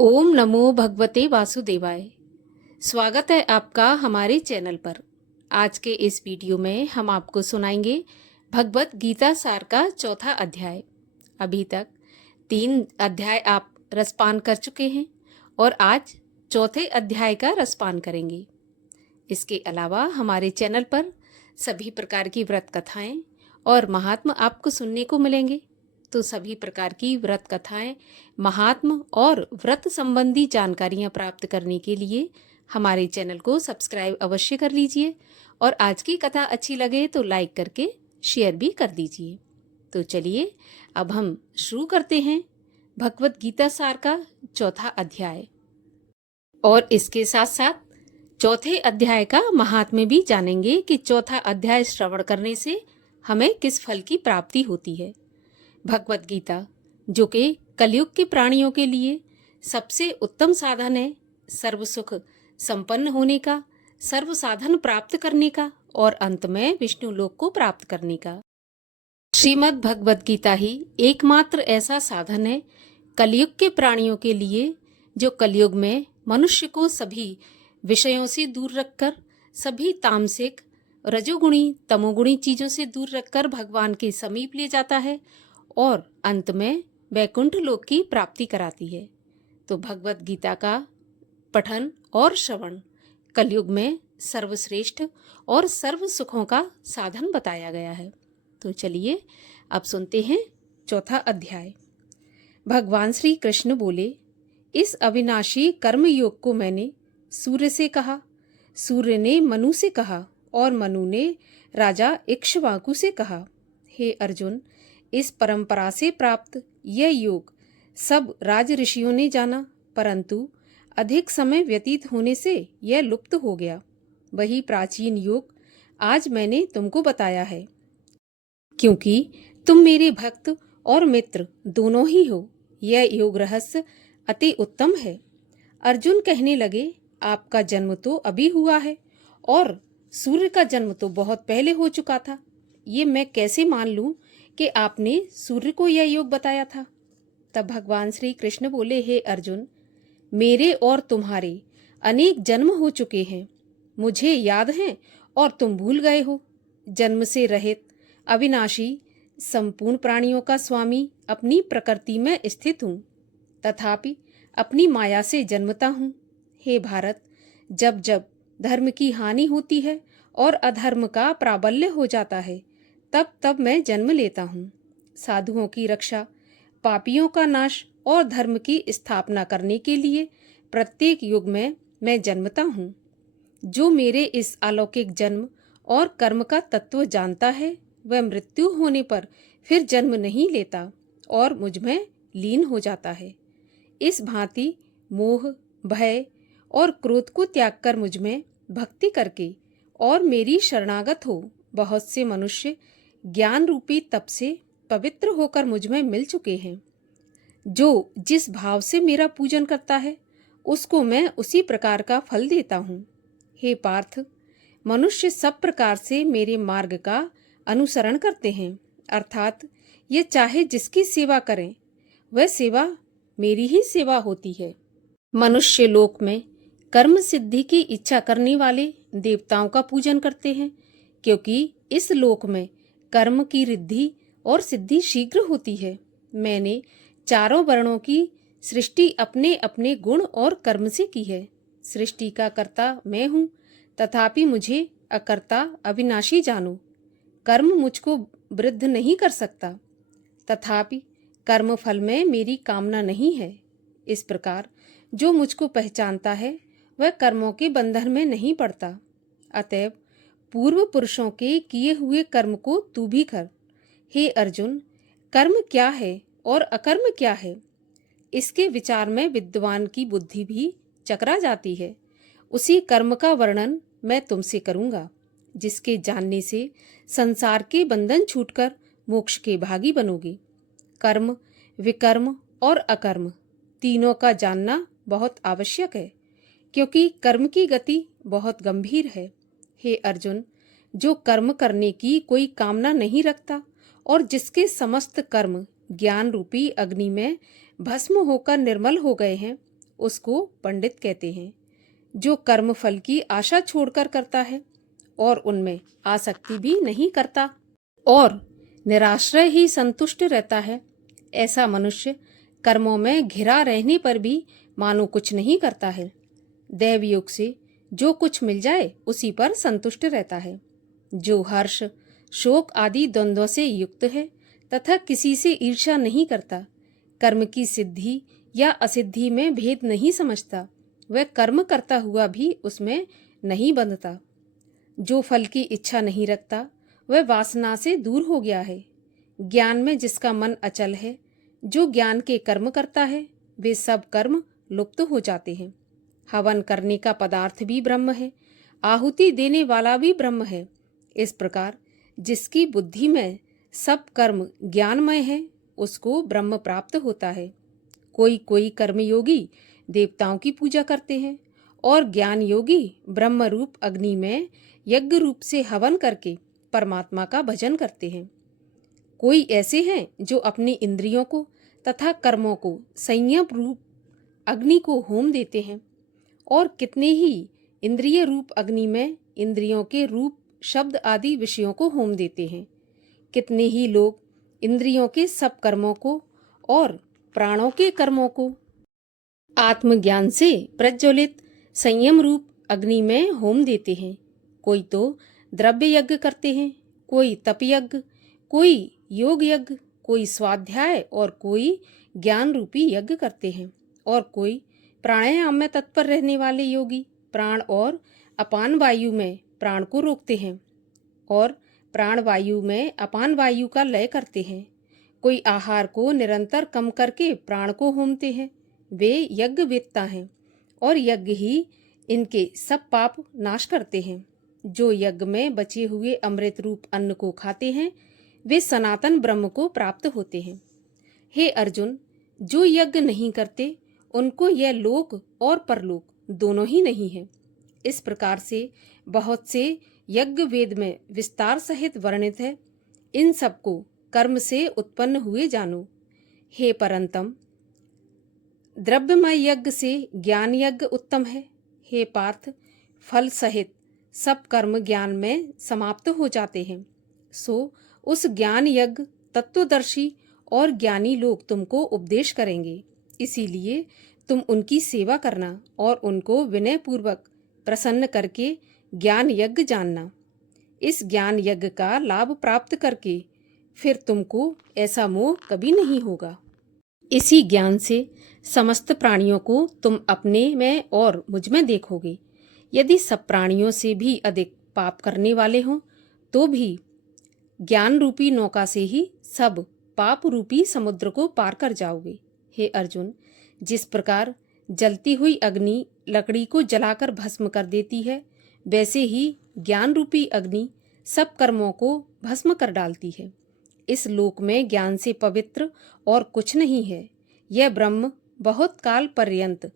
ओम नमो भगवते वासुदेवाय। स्वागत है आपका हमारे चैनल पर। आज के इस वीडियो में हम आपको सुनाएंगे भगवत गीता सार का चौथा अध्याय। अभी तक 3 अध्याय आप रसपान कर चुके हैं और आज चौथे अध्याय का रसपान करेंगे। इसके अलावा हमारे चैनल पर सभी प्रकार की व्रत कथाएं और महात्म आपको सुनने को मिलेंगे। तो सभी प्रकार की व्रत कथाएं, महात्म और व्रत संबंधी जानकारियां प्राप्त करने के लिए हमारे चैनल को सब्सक्राइब अवश्य कर लीजिए और आज की कथा अच्छी लगे तो लाइक करके शेयर भी कर दीजिए। तो चलिए अब हम शुरू करते हैं भगवत गीता सार का चौथा अध्याय और इसके साथ साथ चौथे अध्याय का महात्म्य भी जानेंगे कि चौथा अध्याय श्रवण करने से हमें किस फल की प्राप्ति होती है। भगवत गीता जो कि कलयुग के प्राणियों के लिए सबसे उत्तम साधन है सर्व सुख संपन्न होने का, सर्व साधन प्राप्त करने का और अंत में विष्णु लोक को प्राप्त करने का। श्रीमद् भगवत गीता ही एकमात्र ऐसा साधन है कलयुग के प्राणियों के लिए जो कलयुग में मनुष्य को सभी विषयों से दूर रखकर, सभी तामसिक, रजोगुणी, तमोगुणी चीजों से दूर रखकर भगवान के समीप ले जाता है और अंत में वैकुंठ लोक की प्राप्ति कराती है। तो भगवत गीता का पठन और श्रवण कलयुग में सर्वश्रेष्ठ और सर्व सुखों का साधन बताया गया है। तो चलिए अब सुनते हैं चौथा अध्याय। भगवान श्री कृष्ण बोले, इस अविनाशी कर्म योग को मैंने सूर्य से कहा, सूर्य ने मनु से कहा और मनु ने राजा इक्ष्वाकु से कहा। हे अर्जुन, इस परंपरा से प्राप्त यह योग सब राज ऋषियों ने जाना, परंतु अधिक समय व्यतीत होने से यह लुप्त हो गया। वही प्राचीन योग आज मैंने तुमको बताया है, क्योंकि तुम मेरे भक्त और मित्र दोनों ही हो। यह योग रहस्य अति उत्तम है। अर्जुन कहने लगे, आपका जन्म तो अभी हुआ है और सूर्य का जन्म तो बहुत पहले हो चुका था। ये मैं कैसे मान लूं कि आपने सूर्य को यह योग बताया था। तब भगवान श्री कृष्ण बोले, हे अर्जुन, मेरे और तुम्हारे अनेक जन्म हो चुके हैं, मुझे याद हैं और तुम भूल गए हो। जन्म से रहित, अविनाशी, संपूर्ण प्राणियों का स्वामी अपनी प्रकृति में स्थित हूँ, तथापि अपनी माया से जन्मता हूँ। हे भारत, जब जब धर्म की हानि होती है और अधर्म का प्राबल्य हो जाता है, तब तब मैं जन्म लेता हूँ। साधुओं की रक्षा, पापियों का नाश और धर्म की स्थापना करने के लिए प्रत्येक युग में मैं जन्मता हूँ। जो मेरे इस अलौकिक जन्म और कर्म का तत्व जानता है, वह मृत्यु होने पर फिर जन्म नहीं लेता और मुझ में लीन हो जाता है। इस भांति मोह, भय और क्रोध को त्याग कर मुझ में भक्ति करके और मेरी शरणागत हो बहुत से मनुष्य ज्ञान रूपी तप से पवित्र होकर मुझ में मिल चुके हैं। जो जिस भाव से मेरा पूजन करता है, उसको मैं उसी प्रकार का फल देता हूँ। हे पार्थ, मनुष्य सब प्रकार से मेरे मार्ग का अनुसरण करते हैं, अर्थात ये चाहे जिसकी सेवा करें, वह सेवा मेरी ही सेवा होती है। मनुष्य लोक में कर्म सिद्धि की इच्छा करने वाले देवताओं का पूजन करते हैं, क्योंकि इस लोक में कर्म की रिद्धि और सिद्धि शीघ्र होती है। मैंने चारों वर्णों की सृष्टि अपने अपने गुण और कर्म से की है। सृष्टि का कर्ता मैं हूँ, तथापि मुझे अकर्ता अविनाशी जानो। कर्म मुझको वृद्ध नहीं कर सकता, तथापि कर्म फल में मेरी कामना नहीं है। इस प्रकार जो मुझको पहचानता है, वह कर्मों के बंधन में नहीं पड़ता। अतएव पूर्व पुरुषों के किए हुए कर्म को तू भी कर। हे अर्जुन, कर्म क्या है और अकर्म क्या है, इसके विचार में विद्वान की बुद्धि भी चकरा जाती है। उसी कर्म का वर्णन मैं तुमसे करूंगा, जिसके जानने से संसार के बंधन छूटकर मोक्ष के भागी बनोगे। कर्म, विकर्म और अकर्म तीनों का जानना बहुत आवश्यक है, क्योंकि कर्म की गति बहुत गंभीर है। हे अर्जुन, जो कर्म करने की कोई कामना नहीं रखता और जिसके समस्त कर्म ज्ञान रूपी अग्नि में भस्म होकर निर्मल हो गए हैं, उसको पंडित कहते हैं। जो कर्म फल की आशा छोड़कर करता है और उनमें आसक्ति भी नहीं करता और निराश्रय ही संतुष्ट रहता है, ऐसा मनुष्य कर्मों में घिरा रहने पर भी मानो कुछ नहीं करता है। दैव योग से जो कुछ मिल जाए उसी पर संतुष्ट रहता है। जो हर्ष, शोक आदि द्वंद्वों से युक्त है तथा किसी से ईर्ष्या नहीं करता, कर्म की सिद्धि या असिद्धि में भेद नहीं समझता, वह कर्म करता हुआ भी उसमें नहीं बंधता। जो फल की इच्छा नहीं रखता, वह वासना से दूर हो गया है। ज्ञान में जिसका मन अचल है, जो ज्ञान के कर्म करता है, वे सब कर्म लुप्त हो जाते हैं। हवन करने का पदार्थ भी ब्रह्म है, आहुति देने वाला भी ब्रह्म है। इस प्रकार जिसकी बुद्धि में सब कर्म ज्ञानमय है, उसको ब्रह्म प्राप्त होता है। कोई कोई कर्मयोगी देवताओं की पूजा करते हैं और ज्ञान योगी ब्रह्म रूप अग्नि में यज्ञ रूप से हवन करके परमात्मा का भजन करते हैं। कोई ऐसे हैं जो अपनी इंद्रियों को तथा कर्मों को संयम रूप अग्नि को होम देते हैं और कितने ही इंद्रिय रूप अग्नि में इंद्रियों के रूप, शब्द आदि विषयों को होम देते हैं। कितने ही लोग इंद्रियों के सब कर्मों को और प्राणों के कर्मों को आत्मज्ञान से प्रज्वलित संयम रूप अग्नि में होम देते हैं। कोई तो द्रव्य यज्ञ करते हैं, कोई तप यज्ञ, कोई योग यज्ञ, कोई स्वाध्याय और कोई ज्ञान रूपी यज्ञ करते हैं और कोई प्राणायाम में तत्पर रहने वाले योगी प्राण और अपान वायु में प्राण को रोकते हैं और प्राण वायु में अपान वायु का लय करते हैं। कोई आहार को निरंतर कम करके प्राण को होमते हैं। वे यज्ञ वेत्ता हैं और यज्ञ ही इनके सब पाप नाश करते हैं। जो यज्ञ में बचे हुए अमृत रूप अन्न को खाते हैं, वे सनातन ब्रह्म को प्राप्त होते हैं। हे अर्जुन, जो यज्ञ नहीं करते उनको यह लोक और परलोक दोनों ही नहीं है। इस प्रकार से बहुत से यज्ञ वेद में विस्तार सहित वर्णित है। इन सबको कर्म से उत्पन्न हुए जानो। हे परंतम, द्रव्यमय यज्ञ से ज्ञान यज्ञ उत्तम है। हे पार्थ, फल सहित सब कर्म ज्ञान में समाप्त हो जाते हैं। सो उस ज्ञान यज्ञ तत्वदर्शी और ज्ञानी लोग तुमको उपदेश करेंगे। इसीलिए तुम उनकी सेवा करना और उनको विनय पूर्वक प्रसन्न करके ज्ञान यज्ञ जानना। इस ज्ञान यज्ञ का लाभ प्राप्त करके फिर तुमको ऐसा मोह कभी नहीं होगा। इसी ज्ञान से समस्त प्राणियों को तुम अपने में और मुझ में देखोगे। यदि सब प्राणियों से भी अधिक पाप करने वाले हों तो भी ज्ञान रूपी नौका से ही सब पाप रूपी समुद्र को पार कर जाओगे। हे अर्जुन, जिस प्रकार जलती हुई अग्नि लकड़ी को जलाकर भस्म कर देती है, वैसे ही ज्ञान रूपी अग्नि सब कर्मों को भस्म कर डालती है। इस लोक में ज्ञान से पवित्र और कुछ नहीं है। यह ब्रह्म बहुत काल पर्यंत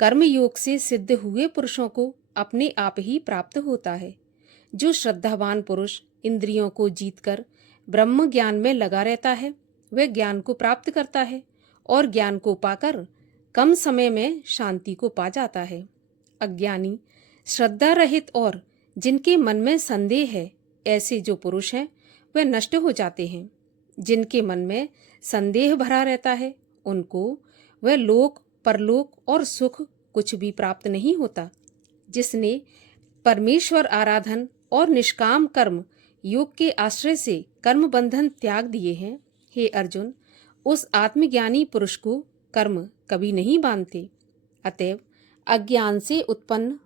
कर्म योग से सिद्ध हुए पुरुषों को अपने आप ही प्राप्त होता है। जो श्रद्धावान पुरुष इंद्रियों को जीतकर ब्रह्म ज्ञान में लगा रहता है, वह ज्ञान को प्राप्त करता है और ज्ञान को पाकर कम समय में शांति को पा जाता है। अज्ञानी, श्रद्धा रहित और जिनके मन में संदेह है, ऐसे जो पुरुष हैं वह नष्ट हो जाते हैं। जिनके मन में संदेह भरा रहता है, उनको वह लोक, परलोक और सुख कुछ भी प्राप्त नहीं होता। जिसने परमेश्वर आराधन और निष्काम कर्म योग के आश्रय से कर्म बंधन त्याग दिए हैं, हे अर्जुन, उस आत्मज्ञानी पुरुष को कर्म कभी नहीं बांधते। अतएव अज्ञान से उत्पन्न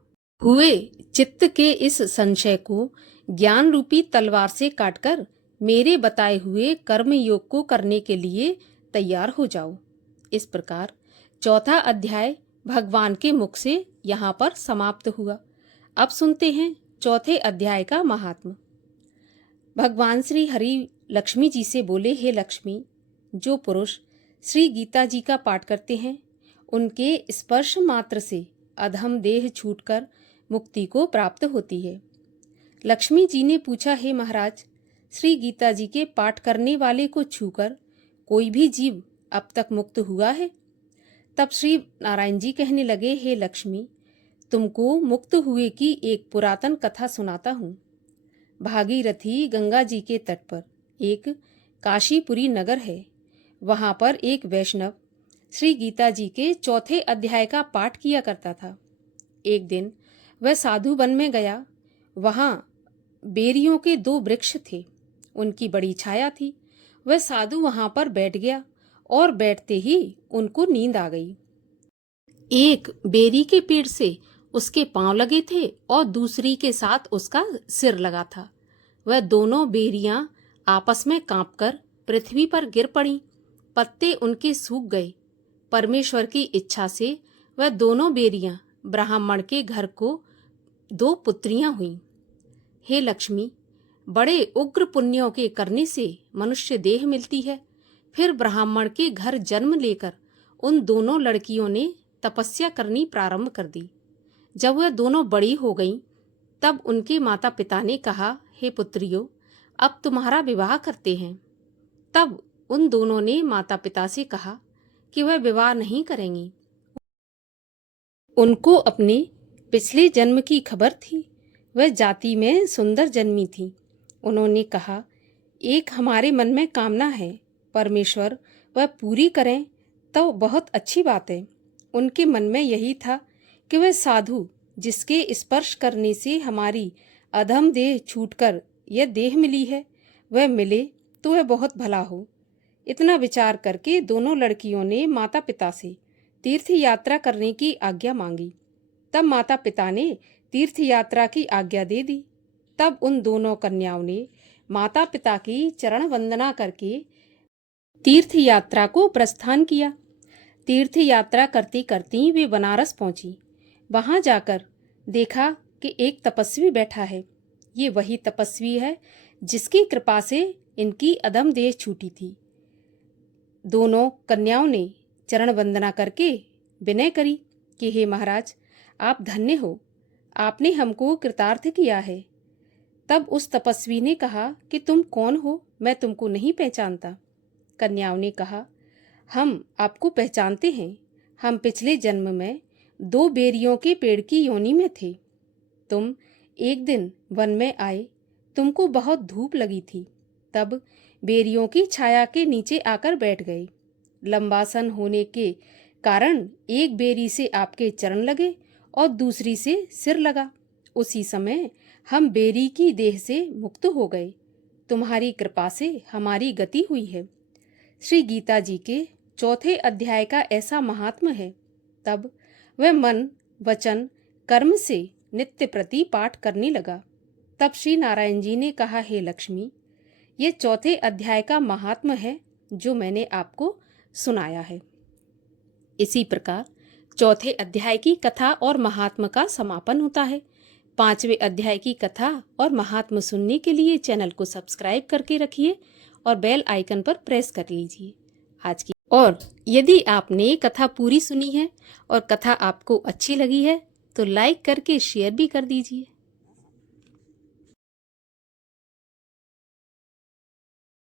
हुए चित्त के इस संशय को ज्ञान रूपी तलवार से काटकर मेरे बताए हुए कर्म योग को करने के लिए तैयार हो जाओ। इस प्रकार चौथा अध्याय भगवान के मुख से यहाँ पर समाप्त हुआ। अब सुनते हैं चौथे अध्याय का महात्म। भगवान श्री हरि लक्ष्मी जी से बोले, हे लक्ष्मी, जो पुरुष श्री गीता जी का पाठ करते हैं, उनके स्पर्श मात्र से अधम देह छूटकर मुक्ति को प्राप्त होती है। लक्ष्मी जी ने पूछा, हे महाराज, श्री गीता जी के पाठ करने वाले को छूकर कोई भी जीव अब तक मुक्त हुआ है? तब श्री नारायण जी कहने लगे, हे लक्ष्मी, तुमको मुक्त हुए की एक पुरातन कथा सुनाता हूँ। भागीरथी गंगा जी के तट पर एक काशीपुरी नगर है। वहाँ पर एक वैष्णव श्री गीता जी के चौथे अध्याय का पाठ किया करता था। एक दिन वह साधु वन में गया। वहाँ बेरियों के 2 वृक्ष थे, उनकी बड़ी छाया थी। वह साधु वहाँ पर बैठ गया और बैठते ही उनको नींद आ गई। एक बेरी के पेड़ से उसके पांव लगे थे और दूसरी के साथ उसका सिर लगा था। वह दोनों बेरियां आपस में कांपकर पृथ्वी पर गिर पड़ीं। पत्ते उनके सूख गए। परमेश्वर की इच्छा से वह दोनों बेरियां ब्राह्मण के घर को 2 पुत्रियां हुईं। हे लक्ष्मी, बड़े उग्र पुण्यों के करने से मनुष्य देह मिलती है। फिर ब्राह्मण के घर जन्म लेकर उन दोनों लड़कियों ने तपस्या करनी प्रारंभ कर दी। जब वह दोनों बड़ी हो गईं, तब उनके माता पिता ने कहा, हे पुत्रियों, अब तुम्हारा विवाह करते हैं। तब उन दोनों ने माता पिता से कहा कि वह विवाह नहीं करेंगी। उनको अपने पिछले जन्म की खबर थी। वह जाति में सुंदर जन्मी थी। उन्होंने कहा, एक हमारे मन में कामना है, परमेश्वर वह पूरी करें तो बहुत अच्छी बात है। उनके मन में यही था कि वह साधु जिसके स्पर्श करने से हमारी अधम देह छूटकर यह देह मिली है, वह मिले तो वह बहुत भला हो। इतना विचार करके दोनों लड़कियों ने माता पिता से तीर्थ यात्रा करने की आज्ञा मांगी। तब माता पिता ने तीर्थ यात्रा की आज्ञा दे दी। तब उन दोनों कन्याओं ने माता पिता की चरण वंदना करके तीर्थ यात्रा को प्रस्थान किया। तीर्थ यात्रा करती करती वे बनारस पहुंची। वहां जाकर देखा कि एक तपस्वी बैठा है। ये वही तपस्वी है जिसकी कृपा से इनकी अधम देह छूटी थी। दोनों कन्याओं ने चरण वंदना करके विनय करी कि हे महाराज, आप धन्य हो, आपने हमको कृतार्थ किया है। तब उस तपस्वी ने कहा कि तुम कौन हो, मैं तुमको नहीं पहचानता। कन्याओं ने कहा, हम आपको पहचानते हैं। हम पिछले जन्म में 2 बेरियों के पेड़ की योनि में थे। तुम एक दिन वन में आए, तुमको बहुत धूप लगी थी। तब बेरियों की छाया के नीचे आकर बैठ गए। लंबासन होने के कारण एक बेरी से आपके चरण लगे और दूसरी से सिर लगा। उसी समय हम बेरी की देह से मुक्त हो गए। तुम्हारी कृपा से हमारी गति हुई है। श्री गीता जी के चौथे अध्याय का ऐसा महात्म्य है। तब वह मन, वचन, कर्म से नित्य प्रति पाठ करने लगा। तब श्री नारायण जी ने कहा, हे लक्ष्मी, ये चौथे अध्याय का महात्म्य है जो मैंने आपको सुनाया है। इसी प्रकार चौथे अध्याय की कथा और महात्म्य का समापन होता है। 5वें अध्याय की कथा और महात्म्य सुनने के लिए चैनल को सब्सक्राइब करके रखिए और बेल आइकन पर प्रेस कर लीजिए। आज की और यदि आपने कथा पूरी सुनी है और कथा आपको अच्छी लगी है तो लाइक करके शेयर भी कर दीजिए।